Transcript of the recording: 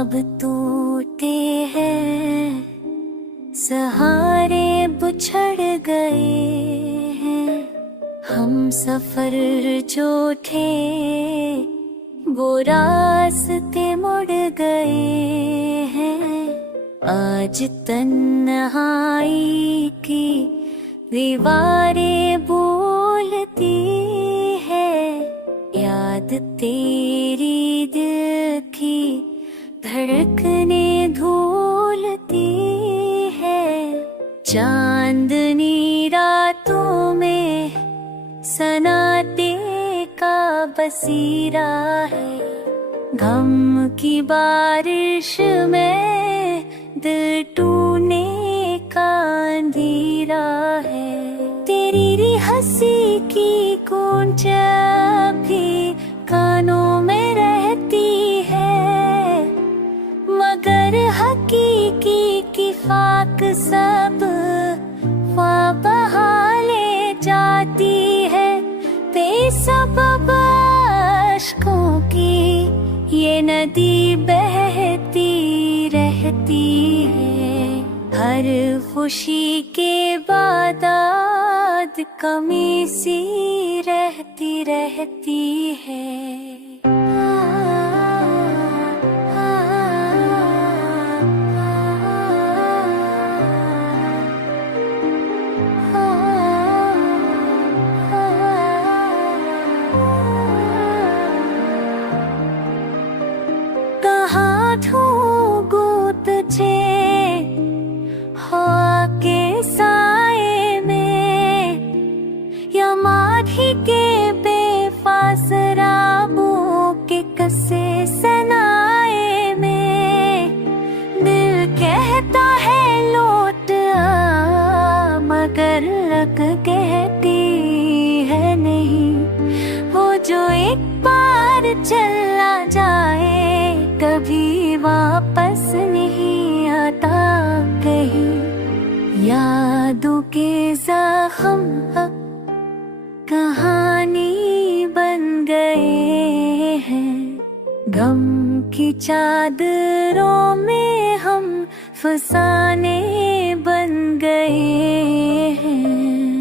ख्वाब टूटे हैं, सहारे बिछड़ गए हैं। हम सफर जो थे वो रास्ते मुड़ गए हैं। आज तन्हाई की दीवारें बोलती है, याद तेरी दिल की धड़कने धूलती है। चांदनी रातों में सन्नाटे का बसीरा है, गम की बारिश में दिल टूटने का अंधेरा है। तेरी हंसी की गूंज भी कानों में रहती है, मगर हकीकी की फाक सब बहा ले जाती है। बेसबब अश्कों की ये नदी बहती रहती है, हर खुशी के बाद कमी सी रहती रहती है। कहाँ ढूंढूं तुझे हवा के साए में, या माही के बेफास राबों के कसे सनाए में। दिल कहता है लौट आ, मगर लग कहती है नहीं। वो जो एक बार चला जाए कभी वापस नहीं आता कहीं। यादों के जख्म अब कहानी बन गए हैं, गम की चादरों में हम फसाने बन गए हैं।